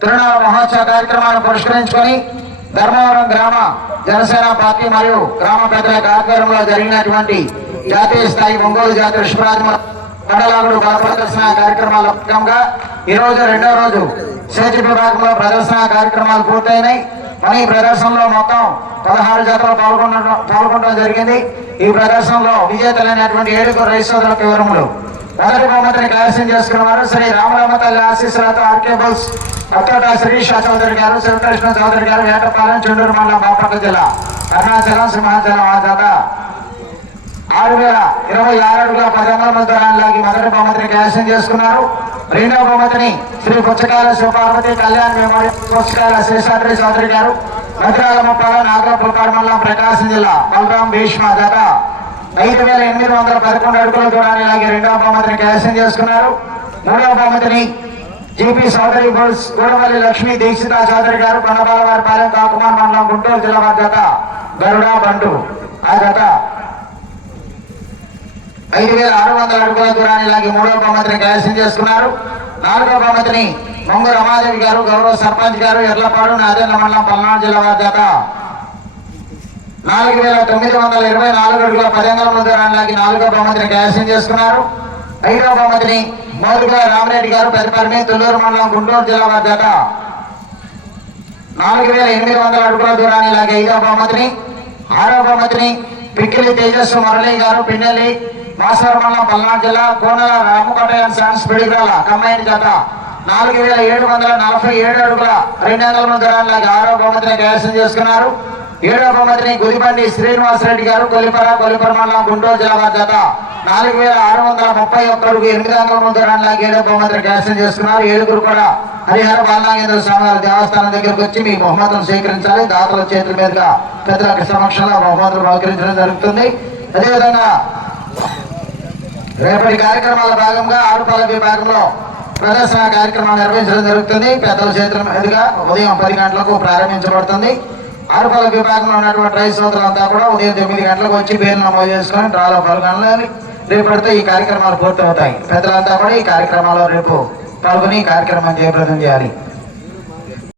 తిరునాళ్ళ మహోత్సవ కార్యక్రమాన్ని పురస్కరించుకొని ధర్మవరం గ్రామ జనసేన పార్టీ మరియు గ్రామ పెద్దల కార్యక్రమంలో ఆధ్వర్యంలో జరిగినటువంటి జాతీయ స్థాయి ఒంగోలు జాతి విశ్వరాజ మండలాగుడు బల ప్రదర్శన కార్యక్రమాల భాగంగా ఈ రోజు రెండో రోజు సేతి విభాగంలో ప్రదర్శన కార్యక్రమాలు పూర్తయినాయి. మన ఈ ప్రదర్శనలో మొత్తం పదహారు జతలు పాల్గొనడం పాల్గొనడం జరిగింది. ఈ ప్రదర్శనలో విజేతలైనటువంటి ఏడుగురు రైతులకు వివరములు. మొదటి బహుమతిని కైవసం చేసుకున్నవారు శ్రీ రామరామ తల్లి ఆశీస్సులతో ఆర్కేబుల్స్ కొత్తట శిరీష చౌదరి గారు శివకృష్ణ చౌదరి గారు వేటపాలెం చెండూరు మండలం బాపట్ల జిల్లా అరుణాచలం సింహాచలం ఆ జత ఆరు వేల ఇరవై ఆరు అడుగుల పది వందల మంది దూరాన్ని మొదటి బహుమతిని కైవసం చేసుకున్నారు. రెండవ బహుమతిని శ్రీ పుచ్చకాయల శివపార్వతి కళ్యాణ్ మెమోరియల్ పుచ్చకాయల శేషాద్రి చౌదరి గారు భద్రాల ముప్పాల నాగరపుల్కాడు మండలం ప్రకాశం జిల్లా బలరాం భీష్మ జత ఐదు వేల ఎనిమిది వందల పదకొండు అడుగుల దూరాన్ని లాగి రెండవ బహుమతిని క్యాన్సిల్ చేసుకున్నారు. మూడవ బహుమతిని జీపీ సౌదరి బోల్స్ గూడవల్లి లక్ష్మీ దీక్షితా చౌదరి గారు కొండబాలవారి పాలెం కాకుమార్ మండలం గుంటూరు జిల్లా వారి జత గరుడ బండు ఆ జత. ఐదు వేల ఆరు వందల అడుగుల దూరాన్ని లాగి మూడవ బహుమతిని క్యాన్సిల్ చేసుకున్నారు. నాలుగవ బహుమతిని మంగు రమాదేవి గారు గౌరవ సర్పంచ్ గారు ఎర్లపాడు నాదేంద్ర మండలం పల్నాడు జిల్లా వారి జత. నాలుగు వేల తొమ్మిది వందల ఇరవై నాలుగు అడుగుల పదిహేను వందల దూరాన్ని నాలుగో బహుమతిని క్యాన్సిల్ చేసుకున్నారు. ఐదవ బహుమతిని మోదుగుల రామరెడ్డి గారు పెద్దపల్లి తుల్లూరు మండలం గుంటూరు జిల్లా వారి నాలుగు వేల ఎనిమిది వందల అడుగుల దూరాన్ని లాగే ఐదవ బహుమతిని ఆరవ బహుమతిని పిక్కిలి తేజస్సు మురళి గారు పిన్నెల్లి మాసవరం మండలం పల్నాడు జిల్లా కోనల రామకోటయ్య సాన్స్ పిడిగ్రాల కంబైన్ జత నాలుగు వేల ఏడు వందల నలభై ఏడు అడుగుల రెండు వందల దూరాన్ని లాగే ఆరో బహుమతిని క్యాన్సిల్ చేసుకున్నారు. ఏడవ బహుమతిని గుదిబండి శ్రీనివాసరెడ్డి గారు. గొలిపర గొలిపర మండలం గుంటూరు జిల్లా జత నాలుగు వేల ఆరు వందల ముప్పై ఒక్కరుకు ఎనిమిది వందల ముందు రన్లాగా ఏడవ బహుమతిని కైవసం చేసుకున్నారు ఏడుగురు కూడా హరిహర బాలనాగేంద్ర స్వామి వారి దేవస్థానం దగ్గరకు వచ్చి మీ బహుమతులు స్వీకరించాలి. దాతల చేతుల మీదుగా పెద్దల సమక్షంలో బహుమతులు బహుకరించడం జరుగుతుంది. అదేవిధంగా రేపటి కార్యక్రమాల భాగంగా ఆరుపాల విభాగంలో ప్రదర్శన కార్యక్రమం నిర్వహించడం జరుగుతుంది. పెద్దల చేతుల మీదుగా ఉదయం పది గంటలకు ప్రారంభించబడుతుంది. ఆరుపాల విభాగంలో ఉన్నటువంటి రైతు సోదరులంతా కూడా ఉదయం తొమ్మిది గంటలకు వచ్చి పేర్లు నమోదు చేసుకొని డ్రాలో పాల్గొనాలని రేపటితో ఈ కార్యక్రమాలు పూర్తవుతాయి. పెద్దలంతా కూడా ఈ కార్యక్రమాల్లో రేపు పాల్గొని ఈ కార్యక్రమం జయప్రదం చేయాలి.